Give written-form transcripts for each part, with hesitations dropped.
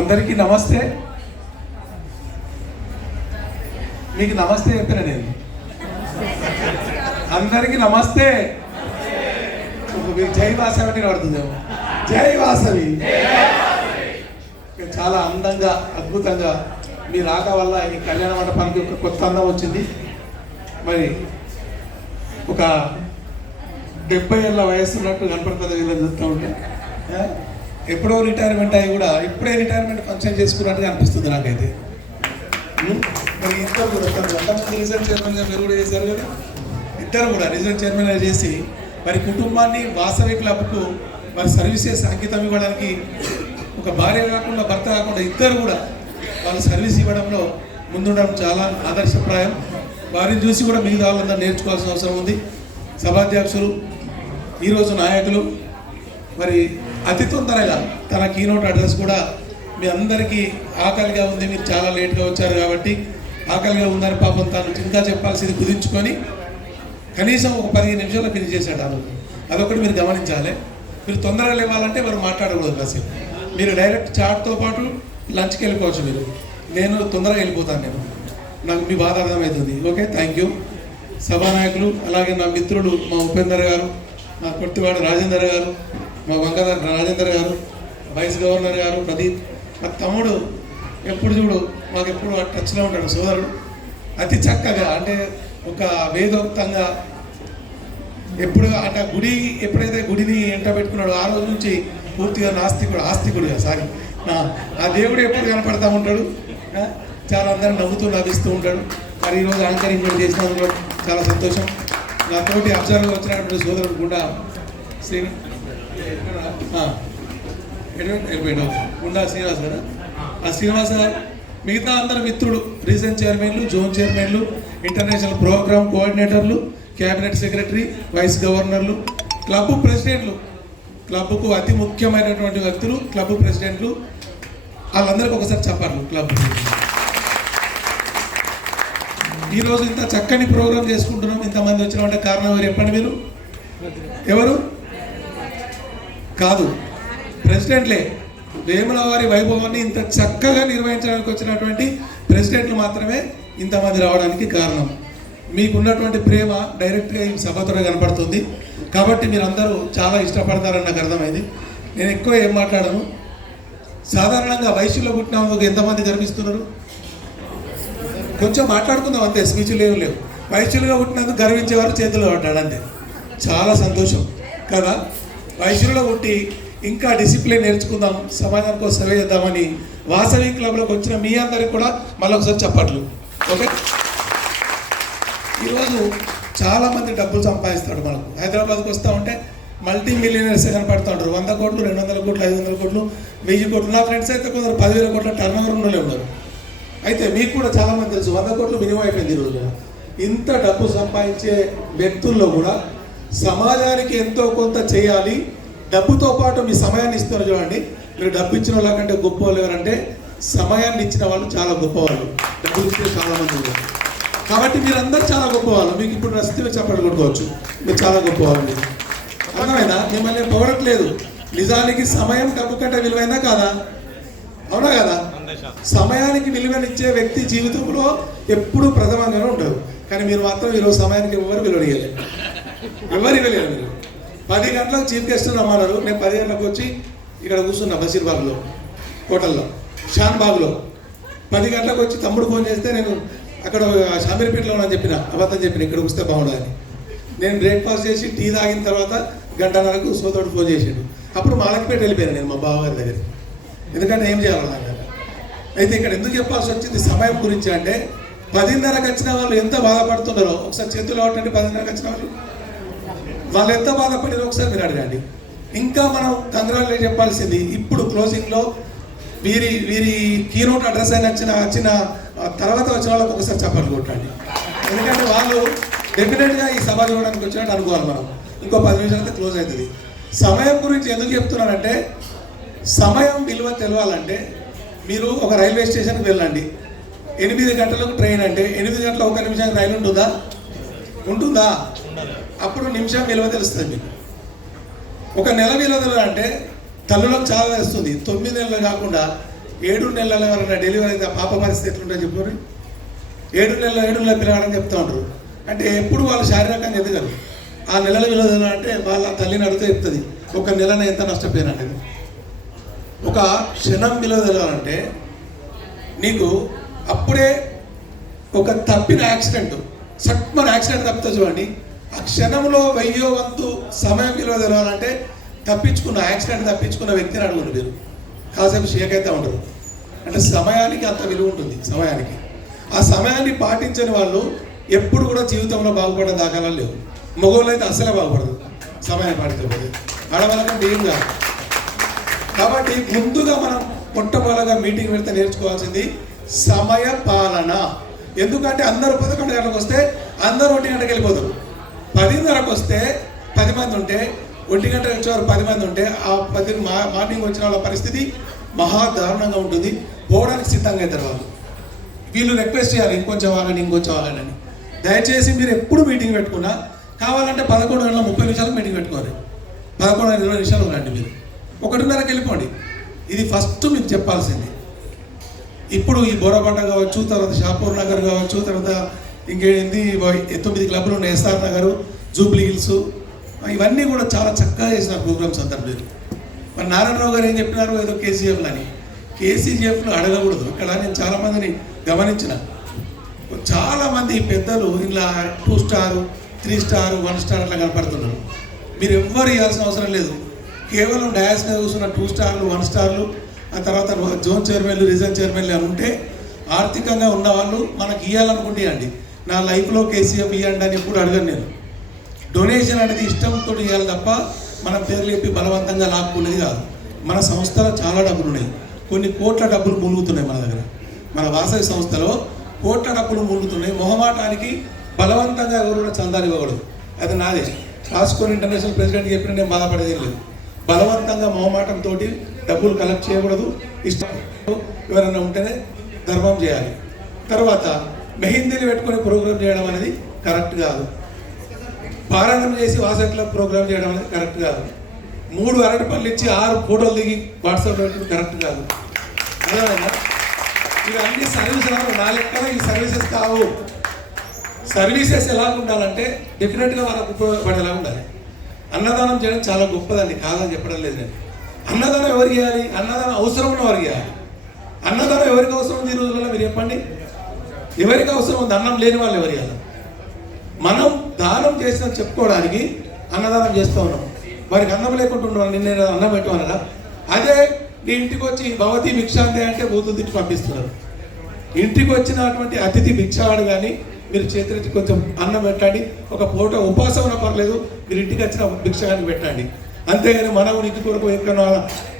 అందరికీ నమస్తే. మీకు నమస్తే చెప్పిన నేను. అందరికీ నమస్తే. మీకు జై వాసవి అని పడుతుందేమో. జై వాసవి. చాలా అందంగా అద్భుతంగా మీ రాక వల్ల ఈ కళ్యాణ మండపానికి ఒక కొత్త అందం వచ్చింది. మరి ఒక 70 ఏళ్ళ వయసు ఉన్నట్టు కనపడుతుంది వీళ్ళని చూస్తూ ఉంటే. ఎప్పుడో రిటైర్మెంట్ అయ్యి కూడా ఇప్పుడే రిటైర్మెంట్ ఫంక్షన్ చేసుకున్నట్టుగా అనిపిస్తుంది నాకైతే. మరి ఇద్దరు కూడా ఎంతమంది రీజనల్ చైర్మన్గా మీరు కూడా చేశారు కదా. ఇద్దరు కూడా రీజనల్ చైర్మన్గా చేసి మరి కుటుంబాన్ని వాసవి క్లబ్కు మరి సర్వీసెస్ అంకితం ఇవ్వడానికి ఒక భార్య కాకుండా భర్త కాకుండా ఇద్దరు కూడా వాళ్ళు సర్వీస్ ఇవ్వడంలో ముందుండడం చాలా ఆదర్శప్రాయం. వారిని చూసి కూడా మిగతా వాళ్ళందరూ నేర్చుకోవాల్సిన అవసరం ఉంది. సభాధ్యక్షులు, ఈరోజు నాయకులు మరి అతి తొందరగా తన కీనోట్ అడ్రస్ కూడా మీ అందరికీ ఆకలిగా ఉంది, మీరు చాలా లేట్గా వచ్చారు కాబట్టి ఆకలిగా ఉందని పాపం తను ఇంకా చెప్పాల్సింది కుదించుకొని కనీసం ఒక 15 నిమిషాల్లో ఫినిష్ చేశాడు. అదొకటి మీరు గమనించాలి. మీరు తొందరగా లేవాలంటే వారు మాట్లాడకూడదు కాసేపు. మీరు డైరెక్ట్ చాట్తో పాటు లంచ్కి వెళ్ళిపోవచ్చు. నేను తొందరగా వెళ్ళిపోతాను. నాకు మీ బాధ అర్థమవుతుంది. Okay, thank you. సభానాయకులు, అలాగే నా మిత్రుడు మా ఉపేందర్ గారు, నా కొట్టివాడు రాజేందర్ గారు, మా వంగధర్ రాజేందర్ గారు, వైస్ గవర్నర్ గారు ప్రదీప్, మా తమ్ముడు ఎప్పుడు చూడు మాకు ఎప్పుడు టచ్లో ఉంటాడు. సోదరుడు అతి చక్కగా అంటే ఒక వేదోక్తంగా ఎప్పుడు అంటే గుడి ఎప్పుడైతే గుడిని ఎంట పెట్టుకున్నాడో ఆ రోజు నుంచి పూర్తిగా ఆస్తికుడుగా ఆ దేవుడు ఎప్పుడు కనపడతా ఉంటాడు. చాలా అందరూ నవ్వుతూ నవ్విస్తూ ఉంటాడు. మరి ఈరోజు యాంకరింగ్ కూడా చేసినందుకు చాలా సంతోషం. నా తోటి అబ్జర్వ్గా వచ్చినటువంటి సోదరుడు గుండా గుండా శ్రీనివాస్ గారు. ఆ శ్రీనివాస్ గారు మిగతా అందరు మిత్రులు, రీజన్ చైర్మన్లు, జోన్ చైర్మన్లు, ఇంటర్నేషనల్ ప్రోగ్రామ్ కోఆర్డినేటర్లు, క్యాబినెట్ సెక్రటరీ, వైస్ గవర్నర్లు, క్లబ్ ప్రెసిడెంట్లు, క్లబ్కు అతి ముఖ్యమైనటువంటి వ్యక్తులు క్లబ్ ప్రెసిడెంట్లు, వాళ్ళందరికీ ఒకసారి చెప్పాలి. క్లబ్ ఈరోజు ఇంత చక్కని ప్రోగ్రాం చేసుకుంటున్నాం, ఇంతమంది వచ్చినామంటే కారణం ఎవరు చెప్పండి మీరు? ఎవరు కాదు, ప్రెసిడెంట్లే. వేములవారి వైభవాన్ని ఇంత చక్కగా నిర్వహించడానికి వచ్చినటువంటి ప్రెసిడెంట్లు మాత్రమే ఇంతమంది రావడానికి కారణం. మీకున్నటువంటి ప్రేమ డైరెక్ట్గా ఈ సభతో కనపడుతుంది. కాబట్టి మీరందరూ చాలా ఇష్టపడతారని నాకు అర్థమైంది. నేను ఎక్కువ ఏం మాట్లాడను. సాధారణంగా వయసులో పుట్టినందుకు ఎంతమంది గర్విస్తున్నారు? కొంచెం మాట్లాడుకుందాం అంతే, స్పీచ్లు ఏమి లేవు. వయసులుగా పుట్టినందుకు గర్వించేవారు చేతులు పడ్డాడు అంతే. చాలా సంతోషం కదా. వయసులో పుట్టి ఇంకా డిసిప్లిన్ నేర్చుకుందాం, సమాజానికి సేవ చేద్దామని వాసవి క్లబ్లోకి వచ్చిన మీ అందరికి కూడా మళ్ళొకసారి చెప్పట్లు. ఓకే, ఈరోజు చాలామంది డబ్బులు సంపాదిస్తాడు. మనకు హైదరాబాద్కి వస్తూ ఉంటే మల్టీ మిలియనర్స్ కనపడుతూ ఉంటారు. 100 కోట్లు, 200 కోట్లు, 500 కోట్లు, 1000 కోట్లు. నా ఫ్రెండ్స్ అయితే కొందరు 10,000 కోట్ల టర్న్ ఓవర్ ఉన్నోళ్ళే ఉన్నారు. అయితే మీకు కూడా చాలామంది తెలుసు 100 కోట్లు మినిమం అయిపోయింది ఈరోజు. ఇంత డబ్బు సంపాదించే వ్యక్తుల్లో కూడా సమాజానికి ఎంతో కొంత చేయాలి, డబ్బుతో పాటు మీ సమయాన్ని ఇస్తున్నారు. చూడండి, మీరు డబ్బు ఇచ్చిన వాళ్ళకంటే గొప్ప వాళ్ళు ఎవరంటే సమయాన్ని ఇచ్చిన వాళ్ళు చాలా గొప్పవాళ్ళు. డబ్బులు ఇచ్చిన చాలామంది ఉన్నారు. కాబట్టి మీరందరూ చాలా గొప్పవాళ్ళు. మీకు ఇప్పుడు రసీదులు చెప్పడం కొట్టుకోవచ్చు, మీరు చాలా గొప్పవాళ్ళు. మీరు అర్థమైందా? మిమ్మల్ని పొగడట్లేదు. నిజానికి సమయం డబ్బు కంటే విలువైందా కాదా? అవునా కదా? సమయానికి విలువనిచ్చే వ్యక్తి జీవితంలో ఎప్పుడూ ప్రథమంగానే ఉంటారు. కానీ మీరు మాత్రం ఈరోజు సమయానికి ఎవరు విలువ ఇవ్వలేదు. ఎవరు ఇవ్వలేదు. మీరు 10 గంటలకు చీఫ్ గెస్ట్ రమ్మన్నారు. నేను 10 గంటలకు వచ్చి ఇక్కడ కూర్చున్నా బషీర్బాగ్లో, హోటల్లో, షాన్బాగ్లో. 10 గంటలకు వచ్చి తమ్ముడు ఫోన్ చేస్తే నేను అక్కడ షామీర్పేటలో అని చెప్పిన, అబద్ధం చెప్పిన, ఇక్కడికి వస్తే బాగుండదని. నేను బ్రేక్ఫాస్ట్ చేసి టీ తాగిన తర్వాత 1 గంటన్నరకు సోదరుడు ఫోన్ చేసాడు. అప్పుడు మాలక్పేట వెళ్ళిపోయాను నేను మా బావగారి దగ్గర. ఎందుకంటే ఏం చేయాలన్నా. అయితే ఇక్కడ ఎందుకు చెప్పాల్సి వచ్చింది సమయం గురించి అంటే 10:30కి వచ్చిన వాళ్ళు ఎంత బాధపడుతున్నారో ఒకసారి చేతులు అవటండి. 10:30కి వచ్చిన వాళ్ళు ఎంత బాధపడినో ఒకసారి మీరు అడగండి. ఇంకా మనం కంగ్రాచులేట్ చెప్పాల్సింది ఇప్పుడు క్లోజింగ్లో వీరి కీనోట్ అడ్రస్ అయిన వచ్చిన తర్వాత వచ్చిన వాళ్ళకి ఒకసారి చప్పట్లు కొట్టండి. ఎందుకంటే వాళ్ళు డెఫినెట్గా ఈ సభ చూడడానికి వచ్చినట్టు అనుకోవాలి. మనం ఇంకో 10 నిమిషాలతో క్లోజ్ అవుతుంది. సమయం గురించి ఎందుకు చెప్తున్నానంటే సమయం విలువ తెలవాలంటే మీరు ఒక రైల్వే స్టేషన్కి వెళ్ళండి. 8 గంటలకు ట్రైన్ అంటే 8 గంటల 1 నిమిషానికి రైలు ఉంటుందా? అప్పుడు నిమిషం విలువ తెలుస్తుంది మీకు. ఒక నెల విలువ అంటే తల్లులకు చాలా తెలుస్తుంది. 9 నెలలు కాకుండా 7 నెలల ఎవరైనా డెలివరీ అయితే ఆ పాప పరిస్థితి ఎట్లుంటుందో చెప్పుకోరు. 7 నెలల పిల్లగాడని చెప్తూ ఉంటారు. అంటే ఎప్పుడు వాళ్ళు శారీరకంగా ఎదగరు. ఆ నెలల విలువ అంటే వాళ్ళ తల్లిని అడిగితే చెప్తుంది ఒక నెలన ఎంత నష్టపోయినట్టు. ఒక క్షణం విలువ తెలవాలంటే నీకు అప్పుడే ఒక తప్పిన యాక్సిడెంట్ సట్మన యాక్సిడెంట్ తప్పితే చూడండి, ఆ క్షణంలో 1000వ వంతు సమయం విలువ తెలవాలంటే యాక్సిడెంట్ తప్పించుకున్న వ్యక్తిని అడుగుండు మీరు. కాసేపు షేక్ అయితే ఉండరు. అంటే సమయానికి అంత విలువ ఉంటుంది. సమయానికి ఆ సమయాన్ని పాటించని వాళ్ళు ఎప్పుడు కూడా జీవితంలో బాగుపడే దాఖలాలు లేవు. మగవాళ్ళు అయితే అసలే బాగుపడదు సమయాన్ని పాటించకపోతే. ఆడవాళ్ళకంటే ఏం కాదు. కాబట్టి ముందుగా మనం మొట్టమొదటిగా మీటింగ్ పెడితే నేర్చుకోవాల్సింది సమయ పాలన. ఎందుకంటే అందరూ 11 గంటలకు వస్తే అందరూ 1 గంటకి వెళ్ళిపోతారు. 10:30కు వస్తే 10 మంది ఉంటే 1 గంటకు వచ్చేవారు 10 మంది ఉంటే ఆ 10 మార్నింగ్ వచ్చిన వాళ్ళ పరిస్థితి మహా దారుణంగా ఉంటుంది. పోవడానికి సిద్ధంగా అవుతారు వాళ్ళు. వీళ్ళు రిక్వెస్ట్ చేయాలి ఇంకొంచెం ఆగండి. దయచేసి మీరు ఎప్పుడు మీటింగ్ పెట్టుకున్నా కావాలంటే 11:30 మీటింగ్ పెట్టుకోవాలి. 11:20 రండి. మీరు 1:30కి వెళ్ళిపోండి. ఇది ఫస్ట్ మీకు చెప్పాల్సింది. ఇప్పుడు ఈ బోరబండ కావచ్చు, తర్వాత షాపూర్ నగర్ కావచ్చు, తర్వాత ఇంకేంది 9 క్లబ్లు ఉన్నాయి, ఎస్ఆర్ నగర్, జూబ్లీ హిల్స్, ఇవన్నీ కూడా చాలా చక్కగా చేసిన ప్రోగ్రామ్స్ అందరు. మీరు మరి నారాయణరావు గారు ఏం చెప్పినారు, ఏదో కేసీఎఫ్లు అని. కేసీఎఫ్లు అడగకూడదు. ఇక్కడ నేను చాలామందిని గమనించిన, చాలామంది పెద్దలు ఇలా 2 స్టార్ 3 స్టార్ 1 స్టార్ అట్లా కనపడుతున్నారు. మీరు ఎవ్వరు ఇవ్వాల్సిన అవసరం లేదు. కేవలం డయాస్ మీద కూర్చున్న 2 స్టార్లు 1 స్టార్లు ఆ తర్వాత జోన్ చైర్మన్లు రీజన్ చైర్మన్లు అని ఉంటే ఆర్థికంగా ఉన్న వాళ్ళు మనకి ఇవ్వాలనుకుంటే ఇవ్వండి. నా లైఫ్లో కేసీఎఫ్ ఇవ్వండి అని ఎప్పుడు అడగను నేను. డొనేషన్ అనేది ఇష్టంతో ఇవ్వాలి తప్ప మనం పేర్లు చెప్పి బలవంతంగా లాక్కునేది కాదు. మన సంస్థలో చాలా డబ్బులు ఉన్నాయి. కొన్ని కోట్ల డబ్బులు మునుగుతున్నాయి మన దగ్గర. మన వాసవి సంస్థలో కోట్ల డబ్బులు మునుగుతున్నాయి. మొహమాటానికి బలవంతంగా ఎవరు కూడా చందాలు ఇవ్వకూడదు. అది నాదే. రాసుకొని ఇంటర్నేషనల్ ప్రెసిడెంట్ చెప్పిన నేను బాధపడేది లేదు. బలవంతంగా మొహమాటంతో డబ్బులు కలెక్ట్ చేయకూడదు. ఇష్టం ఎవరైనా ఉంటేనే ధర్మం చేయాలి. తర్వాత మెహిందీని పెట్టుకుని ప్రోగ్రామ్ చేయడం అనేది కరెక్ట్ కాదు. పారాయణం చేసి వాసవి క్లబ్ ప్రోగ్రామ్ చేయడం అనేది కరెక్ట్ కాదు. 3 అరటిపళ్ళు ఇచ్చి 6 ఫోటోలు దిగి వాట్సాప్లో పెట్టడం కరెక్ట్ కాదు. అదేమైనా ఇవన్నీ సర్వీసులు నా లెక్కన ఈ సర్వీసెస్ కావు. సర్వీసెస్ ఎలా ఉండాలంటే డెఫినెట్గా వాళ్ళకు ఉపయోగపడేలా ఉండాలి. అన్నదానం చేయడం చాలా గొప్పదండి, కాదని చెప్పడం లేదు నేను. అన్నదానం ఎవరికి చేయాలి? అన్నదానం అవసరం ఉన్న వారికి చేయాలి. అన్నదానం ఎవరికి అవసరం ఉంది ఈ రోజులలో మీరు చెప్పండి? ఎవరికి అవసరం ఉంది? అన్నం లేని వాళ్ళు ఎవరు చేయాలి? మనం దానం చేసిన చెప్పుకోవడానికి అన్నదానం చేస్తూ ఉన్నాం. వారికి అన్నం లేకుండా ఉండవాలి. నిన్న అన్నం పెట్టమనరా? అదే నీ ఇంటికి వచ్చి భవతి భిక్షాంతే అంటే బూతులు తిట్టి పంపిస్తున్నారు. ఇంటికి వచ్చినటువంటి అతిథి భిక్షాడు కానీ మీరు చేతులెత్తి కొంచెం అన్నం పెట్టండి. ఒక పూట ఉపాసం ఉన్నా పర్లేదు, మీరు ఇంటికి వచ్చిన భిక్షాన్ని పెట్టండి. అంతేగాని మనం ఇంటి కొరకు ఎక్కడో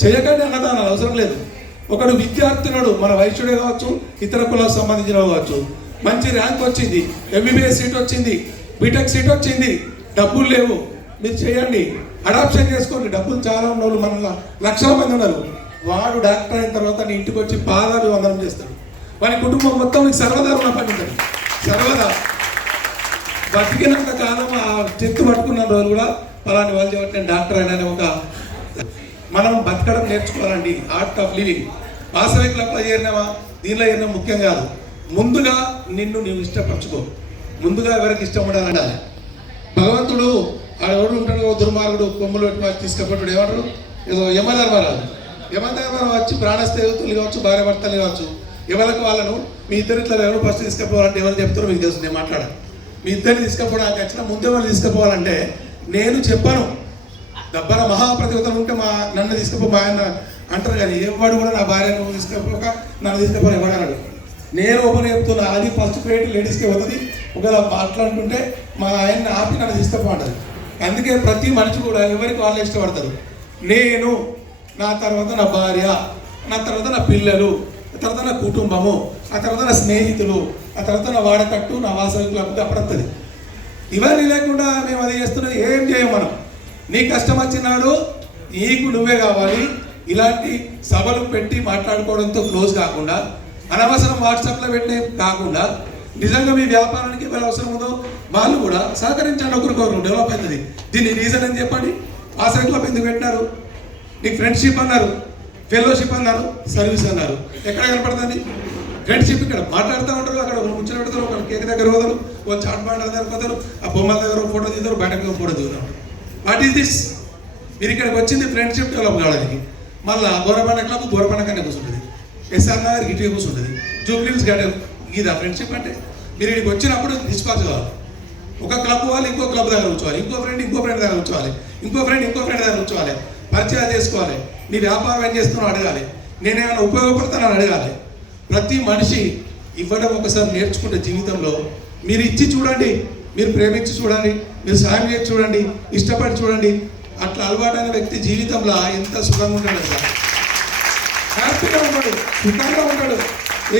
చేయకండి. అన్నదానాలు అవసరం లేదు. ఒకడు విద్యార్థినుడు, మన వైశ్యుడే కావచ్చు, ఇతర కులాలకు సంబంధించిన కావచ్చు, మంచి ర్యాంక్ వచ్చింది, ఎంబీబీఎస్ సీట్ వచ్చింది, బీటెక్ సీట్ వచ్చింది, డబ్బులు లేవు, మీరు చేయండి, అడాప్షన్ చేసుకోండి. డబ్బులు చాలా ఉన్న మన లక్షల మంది ఉన్నారు. వాడు డాక్టర్ అయిన తర్వాత నీ ఇంటికి వచ్చి పాదాభివందనం చేస్తాడు. వాని కుటుంబం మొత్తం నీకు సర్వదా రుణ పడింది. సర్వదా బతికినంత కాలం ఆ చెట్టు పట్టుకున్న రోజు కూడా పలాని వాళ్ళు చెప్పి నేను డాక్టర్ అయినా ఒక మనం బతకడం నేర్చుకోవాలండి. Art of living. వాసవి క్లబ్లో చేరినావా, దీనిలో చేరినా ముఖ్యం కాదు. ముందుగా నిన్ను నీవు ఇష్టపరచుకో. ముందుగా ఎవరికి ఇష్టం ఉండాలంటే భగవంతుడు ఎవరు ఉంటాడు, దుర్మార్గుడు కొమ్ములు పెట్టి తీసుకపోతాడు. ఏమంటాడు? ఏదో యమధర్మరావు వచ్చి ప్రాణస్థేతులు కావచ్చు, భార్య భర్తలు కావచ్చు, ఎవరికి వాళ్ళను మీ ఇద్దరిట్లో ఎవరు ఫస్ట్ తీసుకుపోవాలంటే ఎవరు చెప్తారో మీకు తెలుసు. నేను మాట్లాడాను. మీ ఇద్దరిని తీసుకుపోవడానికి వచ్చిన ముందే వాళ్ళు తీసుకుపోవాలంటే నేను చెప్పాను. దబ్బర మహాప్రతివతలు ఉంటే నన్ను తీసుకుపో మా ఆయన అంటారు. కానీ ఎవడు కూడా నా భార్యను తీసుకుపోక నన్ను తీసుకుపోయి ఎవడన్నాడు? నేను ఓపెన్ చెప్తున్నా. అది ఫస్ట్ ప్లేట్ లేడీస్కి అవుతుంది. ఒకవేళ మాట్లాడుతుంటే మా ఆయన్ని ఆపి నన్ను తీసుకుపోంటది. అందుకే ప్రతి మనిషి కూడా ఎవరికి వాళ్ళు ఇష్టపడతారు. నేను, నా తర్వాత నా భార్య, నా తర్వాత నా పిల్లలు, ఆ తర్వాత నా కుటుంబము, ఆ తర్వాత నా స్నేహితులు, ఆ తర్వాత నా వాడకట్టు, నా వాసవి క్లబ్ అప్పుడవుతుంది. ఇవన్నీ లేకుండా మేము అది చేస్తున్నది ఏం చేయం మనం. నీ కష్టం వచ్చినాడు నీకు నువ్వే కావాలి. ఇలాంటి సభలు పెట్టి మాట్లాడుకోవడంతో క్లోజ్ కాకుండా, అనవసరం వాట్సాప్లో పెట్టిన కాకుండా, నిజంగా మీ వ్యాపారానికి ఎవరు అవసరం ఉందో వాళ్ళు కూడా సహకరించండి. ఒకరికొకరు డెవలప్ అవుతుంది. దీన్ని రీజన్ అని చెప్పండి. వాసవి క్లబ్ ఎందుకు పెట్టినారు? నీకు ఫ్రెండ్షిప్ అన్నారు. ఫెలోషిప్ అన్నారు, సర్వీస్ అన్నారు. ఎక్కడ కనపడుతుంది ఫ్రెండ్షిప్? ఇక్కడ మాట్లాడుతూ ఉంటారు, అక్కడ ముచ్చట పెడతారు, ఒక కేక్ దగ్గర పోతారు, ఒక చాట్ బాండర్ దగ్గర పోతారు, ఆ బొమ్మల దగ్గర ఫోటో తీస్తారు, బయటకు ఫోటో దిగుతారు. What is this? మీరు ఇక్కడికి వచ్చింది ఫ్రెండ్షిప్ డెవలప్ కావడానికి. మళ్ళీ బోరబండ క్లబ్ బోరబండ కన్నా కూర్చుంటుంది, ఎస్ఆర్ నగర్ ఇటువే కూర్చుంటుంది, జూబ్లీహిల్స్ గార్డెన్. ఇదా ఫ్రెండ్షిప్ అంటే? మీరు ఇక్కడికి వచ్చినప్పుడు డిస్పాచ్ కావాలి. ఒక క్లబ్ వాళ్ళు ఇంకో క్లబ్ దగ్గర కూర్చోవాలి, ఇంకో ఫ్రెండ్ దగ్గర కూర్చోవాలి, ఇంకో ఫ్రెండ్ దగ్గర కూర్చోవాలి, పరిచయాలు చేసుకోవాలి. నీ వ్యాపారం ఏం చేస్తున్నావు అడగాలి, నేనేమైనా ఉపయోగపడతానని అడగాలి. ప్రతి మనిషి ఇవ్వడం ఒకసారి నేర్చుకుంటే జీవితంలో మీరు ఇచ్చి చూడండి, మీరు ప్రేమించి చూడండి, మీరు సాయం చేసి చూడండి, ఇష్టపడి చూడండి. అట్లా అలవాటైన వ్యక్తి జీవితంలో ఎంత సుఖంగా ఉంటాడు సార్, హ్యాపీగా ఉంటాడు, సుఖంగా ఉంటాడు.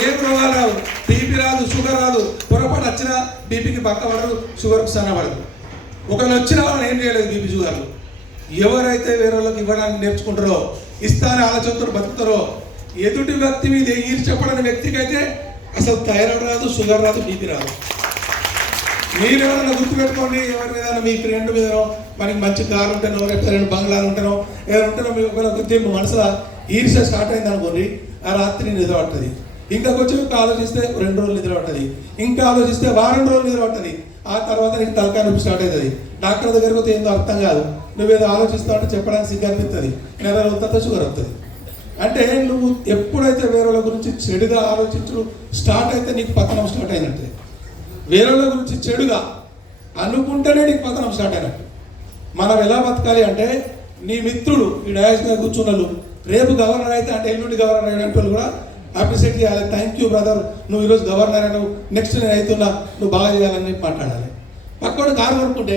ఏం రోగాలు రావు, బీపీ రాదు, షుగర్ రాదు. పొరపాటు వచ్చినా బీపీకి పక్క పడదు, షుగర్కి సన్న పడదు. ఒకళ్ళు వచ్చినా వాళ్ళని ఏం చేయలేదు బీపీ షుగర్లు. ఎవరైతే వేరే వాళ్ళకి ఇవ్వడానికి నేర్చుకుంటారో, ఇస్తానే ఆలోచనతో బతుకుతారో, ఎదుటి వ్యక్తి మీద ఈరు చెప్పడని వ్యక్తికి అయితే అసలు థైరాయిడ్ రాదు, షుగర్ రాదు, బీపీ రాదు. మీరు ఎవరైనా గుర్తుపెట్టుకోండి, ఎవరి మీద మీ ఫ్రెండ్ మీదనో, మనకి మంచి కారు ఉంటేనో, రెస్టారెంట్ బంగ్లాలు ఉంటేనో, ఏదైనా ఉంటేనో, మీ ఒకరికి మనసులో ఈర్ష స్టార్ట్ అయింది అనుకోండి, ఆ రాత్రి నిద్ర పడుతుంది. ఇంకా కొంచెం ఆలోచిస్తే 2 రోజులు నిద్ర పట్టది, ఇంకా ఆలోచిస్తే వారం రోజులు నిద్ర పట్టది. ఆ తర్వాత నీకు తలకాయ నొప్పి స్టార్ట్ అవుతుంది. డాక్టర్ దగ్గరికి పోతే ఏందో అర్థం కాదు, నువ్వేదో ఆలోచిస్తావు అంటే చెప్పడానికి సిగ్గు అనిపిస్తుంది, నెల రోజులతో షుగర్ వస్తుంది. అంటే నువ్వు ఎప్పుడైతే వేరే వాళ్ళ గురించి చెడుగా ఆలోచించడం స్టార్ట్ అయితే నీకు పతనం స్టార్ట్ అయినట్టే. వేరే వాళ్ళ గురించి చెడుగా అనుకుంటేనే నీకు పతనం స్టార్ట్ అయినట్టు. మనం ఎలా బతకాలి అంటే, నీ మిత్రుడు ఈ డయాస్ మీద కూర్చున్నాడు, రేపు గవర్నర్ అయితే అంటే ఎల్లుండి గవర్నర్ అయినట్టు వాళ్ళు కూడా అప్రిషియేట్ చేయాలి. థ్యాంక్ యూ బ్రదర్, నువ్వు ఈరోజు గవర్నర్ అయినావు, నెక్స్ట్ నేను అవుతున్నా, నువ్వు బాగా చేయాలని మాట్లాడాలి. పక్కడు కారు కొనుక్కుంటే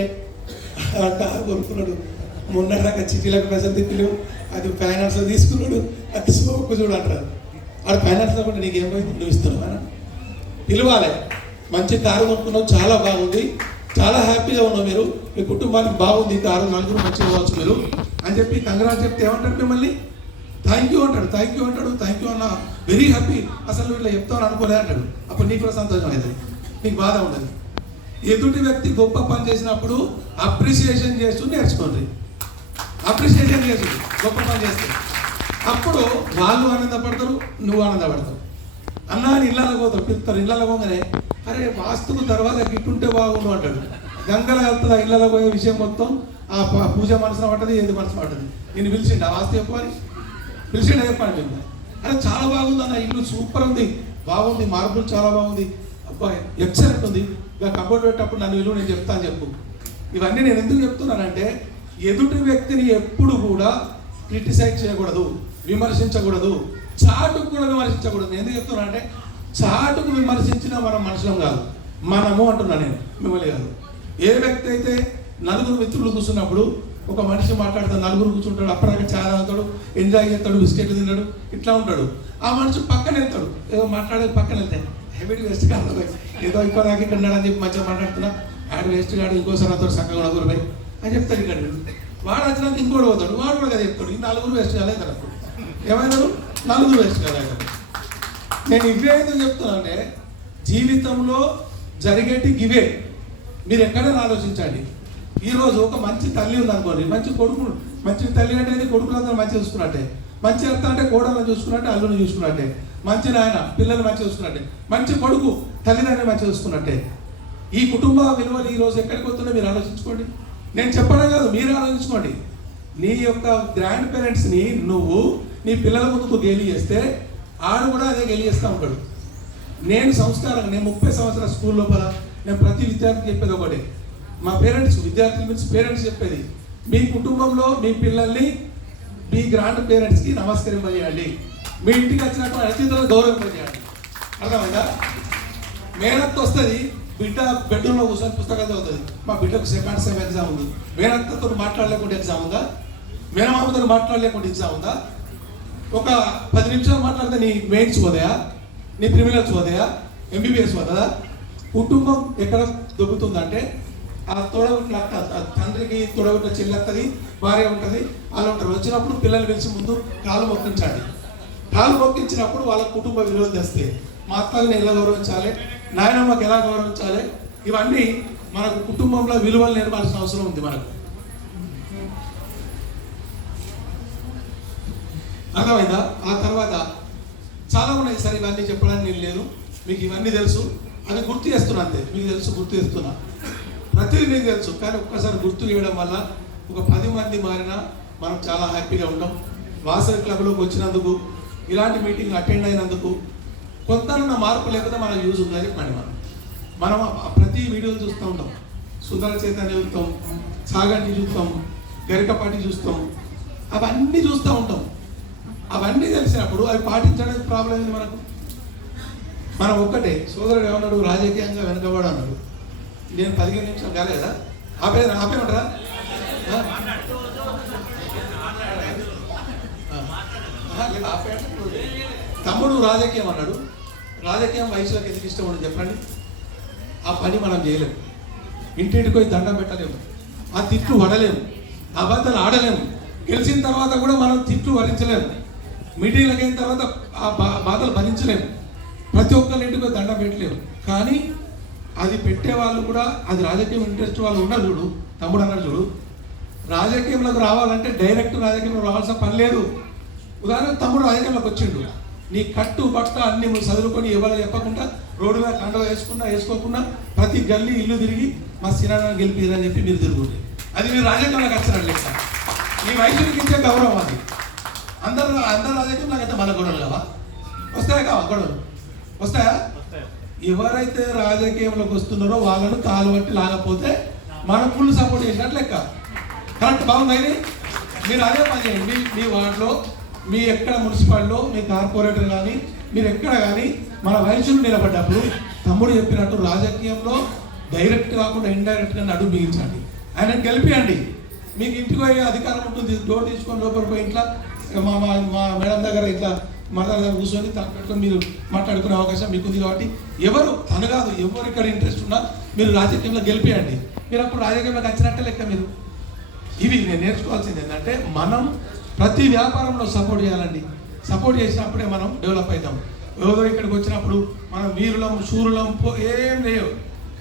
కారు కొనుక్కున్నాడు, మొన్నటిదాకా చిటీలకు పైసలు తిప్పలేవు, అది ఫైనాన్స్లో తీసుకున్నాడు, అది సోకు చూడు అంటారు. అది ఫైనాన్స్లో కూడా నీకు ఏం పోయింది, నువ్వు ఇస్తున్నావు అని పిలవాలి. మంచి కారు కొనుక్కున్నావు, చాలా బాగుంది, చాలా హ్యాపీగా ఉన్నావు, మీరు మీ కుటుంబానికి బాగుంది కారు, నలుగురు మంచిగా కావచ్చు మీరు అని చెప్పి కంగ్రాట్ చెప్తే ఏమంటాడు మిమ్మల్ని? థ్యాంక్ యూ అంటాడు, థ్యాంక్ యూ అంటాడు, థ్యాంక్ యూ అన్న, వెరీ హ్యాపీ, అసలు నువ్వు ఇట్లా చెప్తావు అనుకోలే అంటాడు. అప్పుడు నీకు కూడా సంతోషం అవుతుంది, నీకు బాధ ఉండదు. ఎదుటి వ్యక్తి గొప్ప పని చేసినప్పుడు అప్రిసియేషన్ చేస్తూ నేర్చుకోండి. అప్రిసియేషన్ చేస్తూ గొప్ప పని చేస్తే అప్పుడు వాళ్ళు ఆనందపడతారు, నువ్వు ఆనందపడతావు. అన్నా అని ఇళ్ళలో పోతారు, పిలుస్తారు. ఇళ్ళలో పోగానే అరే వాస్తుకు తర్వాత గిట్టుంటే బాగుండు అంటాడు. గంగలు కలుపుతుంది ఆ ఇళ్ళలో పోయే విషయం మొత్తం. ఆ పూజ మనసున పట్టది, ఏది మనసు పట్టదు. నేను పిలిచిండు, ఆ వాస్తు చెప్పాలి, పిలిచిండు చెప్పండి మేము. అరే చాలా బాగుంది అన్న, ఇల్లు సూపర్ ఉంది, బాగుంది, మార్బుల్ చాలా బాగుంది, అబ్బాయి ఎక్సలెంట్ ఉంది, ఇక కబోర్డ్ పెట్టేటప్పుడు నన్ను ఇల్లు నేను చెప్తాను చెప్పు. ఇవన్నీ నేను ఎందుకు చెప్తున్నానంటే, ఎదుటి వ్యక్తిని ఎప్పుడు కూడా క్రిటిసైజ్ చేయకూడదు, విమర్శించకూడదు, చాటుకు కూడా విమర్శించకూడదు. నేను ఎందుకు చెప్తున్నా అంటే, చాటుకు విమర్శించినా మనం మనుషులం కాదు, మనము అంటున్నా నేను, మిమ్మల్ని కాదు. ఏ వ్యక్తి అయితే నలుగురు మిత్రులు కూర్చున్నప్పుడు ఒక మనిషి మాట్లాడతాడు, నలుగురు కూర్చుంటాడు, అప్పటిదాకా చాలా తాగుతాడు, ఎంజాయ్ చేస్తాడు, బిస్కెట్లు తిన్నాడు, ఇట్లా ఉంటాడు. ఆ మనిషి పక్కన వెళ్తాడు, ఏదో మాట్లాడేది పక్కన వెళ్తాయి, హెవీ వేస్ట్ కాదు, ఏదో ఇప్పటిదాకా ఇక్కడ ఉన్నాడని చెప్పి మంచిగా మాట్లాడుతున్నా, ఆడు వేస్ట్ కాడు, ఇంకోసారి నాతో చక్కగా నలుగురు అని చెప్తాడు. ఇక్కడ వాడు వచ్చినాక ఇంకోటి పోతాడు, వాడు కూడా కదా చెప్తాడు, ఈ నలుగురు వేస్ట్ కాలేదు అన్నప్పుడు ఏమైనాడు, నలుగురు వేస్ట్ కాలేదు. నేను ఇవే ఎందుకు చెప్తున్నా అంటే, జీవితంలో జరిగేటి ఇవే. మీరు ఎక్కడైనా ఆలోచించండి. ఈరోజు ఒక మంచి తల్లి ఉందనుకోండి, మంచి కొడుకు, మంచి తల్లి అంటే కొడుకులందరూ మంచిగా చూసుకున్నట్టే, మంచి అత్త అంటే కోడలను చూసుకున్నట్టే, అల్లుని చూసుకున్నట్టే, మంచి నాయన పిల్లలు మంచిగా చూసుకున్నట్టే, మంచి కొడుకు తల్లిదండ్రులు మంచిగా చూసుకున్నట్టే. ఈ కుటుంబ విలువలు ఈరోజు ఎక్కడికి వస్తున్నాయో మీరు ఆలోచించుకోండి. నేను చెప్పడం కాదు, మీరు ఆలోచించుకోండి. నీ యొక్క గ్రాండ్ పేరెంట్స్ని నువ్వు నీ పిల్లల ముందుకు గేలి చేస్తే ఆడు కూడా అదే గేలి చేస్తూ ఉంటాడు. నేను సంస్కారం, నేను 30 సంవత్సరాల స్కూల్ లోపల నేను ప్రతి విద్యార్థికి చెప్పేది ఒకటే, మా పేరెంట్స్, విద్యార్థుల నుంచి పేరెంట్స్ చెప్పేది, మీ కుటుంబంలో మీ పిల్లల్ని మీ గ్రాండ్ పేరెంట్స్కి నమస్కరింపజేయండి, మీ ఇంటికి వచ్చినప్పుడు అతిథులను గౌరవింపజేయండి. అర్థమైందా? మేనత్త వస్తుంది, బిడ్డ బెడ్రూమ్లో కూర్చొని పుస్తకాలు చదువుతుంది, మా బిడ్డకు సెకండ్ సెమ్ ఎగ్జామ్ ఉంది, మేనత్తతో మాట్లాడలేకుండా ఎగ్జామ్ ఉందా, మేనమామతో మాట్లాడలేకుండా ఎగ్జామ్ ఉందా? ఒక 10 నిమిషాలు మాట్లాడితే నీ మెయిన్స్ పోదాయా, నీ ప్రిమినల్స్ పోదాయా, ఎంబీబీఎస్ పోతుందా? కుటుంబం ఎక్కడ దొబ్బుతుందంటే, ఆ తోడబుట్టిన తండ్రికి తోడబుట్టిన చెల్లెత్తది, భార్య ఉంటుంది, వాళ్ళు ఉంటారు. వచ్చినప్పుడు పిల్లలు పిలిచి ముందు కాలు మొక్కించండి. కాలు మొక్కించినప్పుడు వాళ్ళ కుటుంబ విలువలు తెస్తాయి. మా అత్తల్ని ఎలా గౌరవించాలి, నాయనమ్మకి ఎలా గౌరవించాలి, ఇవన్నీ మనకు కుటుంబంలో విలువలు నేర్పాల్సిన అవసరం ఉంది మనకు. అర్థమైందా? ఆ తర్వాత చాలా ఉన్నాయి సార్, ఇవన్నీ చెప్పడానికి నేను లేదు, మీకు ఇవన్నీ తెలుసు, అది గుర్తు చేస్తున్నా అంతే, మీకు తెలుసు గుర్తు చేస్తున్నా, ప్రతిదీ మీకు తెలుసు. కానీ ఒక్కసారి గుర్తు చేయడం వల్ల ఒక 10 మంది మారినా మనం చాలా హ్యాపీగా ఉంటాం. వాసవి క్లబ్లోకి వచ్చినందుకు, ఇలాంటి మీటింగ్ అటెండ్ అయినందుకు కొంత మార్పు లేకపోతే మనకు యూజ్ ఉందని మనం ప్రతి వీడియోలు చూస్తూ ఉంటాం. సుందర చైతన్య చూస్తాం, సాగంటి చూస్తాం, గరికపాటి చూస్తాం, అవన్నీ చూస్తూ ఉంటాం. అవన్నీ తెలిసినప్పుడు అవి పాటించడానికి ప్రాబ్లం ఏంది మనకు? మనం ఒక్కటే, సోదరుడు ఏమన్నాడు, రాజకీయంగా వెనకబడి అన్నాడు. నేను 15 నిమిషాలు కాలేదా? ఆపేమంటారా? తమ్ముడు రాజకీయం అన్నాడు. రాజకీయం వయసులకు ఎందుకు ఇష్టం అని చెప్పండి. ఆ పని మనం చేయలేము, ఇంటింటికి పోయి దండం పెట్టలేము, ఆ తిట్లు పడలేము, అబద్ధాలు ఆడలేము, గెలిచిన తర్వాత కూడా మనం తిట్లు భరించలేము, మీటింగ్లకు అయిన తర్వాత ఆ బాధలు భరించలేము, ప్రతి ఒక్కరి ఇంటికి పోయి దండం పెట్టలేము. కానీ అది పెట్టే వాళ్ళు కూడా, అది రాజకీయం ఇంట్రెస్ట్ వాళ్ళు ఉన్నారు చూడు, తమ్ముడు అన్నారు చూడు, రాజకీయంలోకి రావాలంటే డైరెక్ట్ రాజకీయంలో రావాల్సిన పని లేదు. ఉదాహరణ తమ్ముడు రాజకీయంలోకి వచ్చిండు, నీ కట్టు బట్ట అన్ని చదువుకొని ఎవరు చెప్పకుండా రోడ్డు మీద కండవ వేసుకోకుండా ప్రతి గల్లీ ఇల్లు తిరిగి మా సినాన్ని గెలిపిరని చెప్పి మీరు తిరుగుతుంది. అది మీరు రాజకీయంలోకి వచ్చినట్టు లెక్క. మీ వయసుకి ఇచ్చే గౌరవం అది. అందరు రాజకీయంలోకి అయితే మన గొడవలు కావా? వస్తాయా కావా గొడవలు? వస్తాయా? ఎవరైతే రాజకీయంలోకి వస్తున్నారో వాళ్ళను కాలు బట్టి లాగపోతే మనం ఫుల్ సపోర్ట్ చేసినట్టు లెక్క. కరెక్ట్, బాగుంది. ఇది మీరు అదే పని చేయండి. మీ వార్డులో, మీ ఎక్కడ మున్సిపాలిటీలో, మీ కార్పొరేటర్ కానీ, మీరు ఎక్కడ కానీ మన వయసును నిలబడ్డప్పుడు తమ్ముడు చెప్పినట్టు రాజకీయంలో డైరెక్ట్ కాకుండా ఇండైరెక్ట్గా నడుము బిగించండి, ఆయన గెలిపియండి. మీకు ఇంటికి పోయే అధికారం ఉంటుంది. డోర్ తీసుకొని లోపల పోయి ఇంట్లో మా మేడం దగ్గర ఇట్లా మాట్లాడదా కూర్చొని తన పెట్టుకొని మీరు మాట్లాడుకునే అవకాశం మీకు ఉంది. కాబట్టి ఎవరు తను కాదు, ఎవరు ఇక్కడ ఇంట్రెస్ట్ ఉన్నా మీరు రాజకీయంలో గెలిపియండి. మీరు అప్పుడు రాజకీయంలోకి వచ్చినట్టే లెక్క. మీరు ఇవి నేను నేర్చుకోవాల్సింది ఏంటంటే, మనం ప్రతి వ్యాపారంలో సపోర్ట్ చేయాలండి. సపోర్ట్ చేసినప్పుడే మనం డెవలప్ అవుతాం. ఎవరో ఇక్కడికి వచ్చినప్పుడు మనం వీరులం శూరులం ఏం లేవు.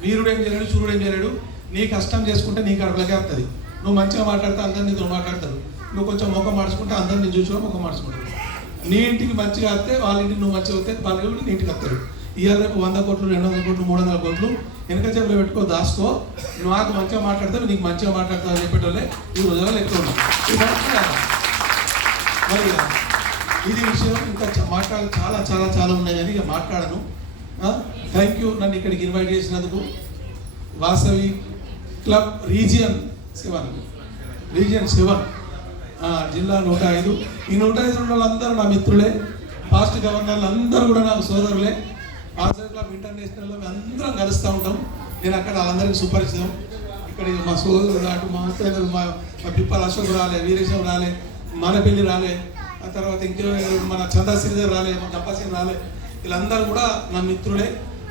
వీరుడు ఏం చేయలేడు, శూరుడు ఏం చేయలేడు. నీ కష్టం చేసుకుంటే నీకు అడుగులకే వస్తుంది. నువ్వు మంచిగా మాట్లాడితే అందరు నీతో మాట్లాడతారు. నువ్వు కొంచెం ముఖం మార్చుకుంటే అందరిని చూసుకొని ముఖం మార్చుకుంటారు. నీ ఇంటికి మంచిగా వస్తే వాళ్ళ ఇంటికి నువ్వు మంచిగా వస్తే వాళ్ళు నీ ఇంటికి వస్తారు. ఇవాళ రేపు 100 కోట్లు 200 కోట్లు 300 కోట్లు వెనక చెప్పులో పెట్టుకో, దాసుకో. నువ్వు నాకు మంచిగా మాట్లాడితే నీకు మంచిగా మాట్లాడతావు అని చెప్పేటోళ్ళే ఈ రోజుల్లో ఎక్కువ ఉన్నాం. మరి ఇది విషయం ఇంకా చాలా చాలా చాలా ఉన్నాయి కానీ ఇక మాట్లాడను. థ్యాంక్ యూ నన్ను ఇక్కడికి ఇన్వైట్ చేసినందుకు. వాసవి క్లబ్ రీజియన్ 7 జిల్లా 105. ఈ 105 వాళ్ళందరూ నా మిత్రులే. పాస్ట్ గవర్నర్లు అందరూ కూడా నాకు సోదరులే. వాసవి క్లబ్ ఇంటర్నేషనల్లో మేము అందరం కలుస్తూ ఉంటాం. నేను అక్కడ వాళ్ళందరికీ సుపరిచితం. ఇక్కడ మా సోదరుడు అటు మా సోదరుడు మా పిప్పల అశోక్ రాలే, వీరేశం రాలే, మనపల్లి రాలే, ఆ తర్వాత ఇంకో మన చందా శ్రీధర్ రాలే, మా గంపాసింగ్ రాలే. వీళ్ళందరూ కూడా నా మిత్రులే.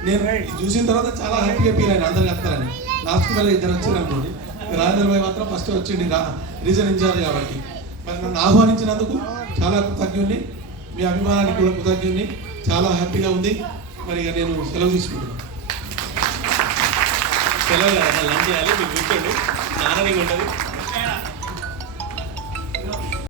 నేను చూసిన తర్వాత చాలా హ్యాపీగా ఫీల్ అయినా అందరికి వస్తారని. లాస్ట్ వేళ 2 వచ్చారు అనుకోండి. రాజేంద్ర భాయ్ మాత్రం ఫస్ట్ వచ్చింది రీజన్ ఇన్ఛార్జ్ కాబట్టి. మరి నన్ను ఆహ్వానించినందుకు చాలా కృతజ్ఞుని, మీ అభిమానానికి కూడా కృతజ్ఞుని. చాలా హ్యాపీగా ఉంది. మరి ఇక నేను సెలవు తీసుకుంటున్నాను. సెలవు లంచ్ చేయాలి, మీకు కూర్చోండి, స్నానం ఉంటుంది.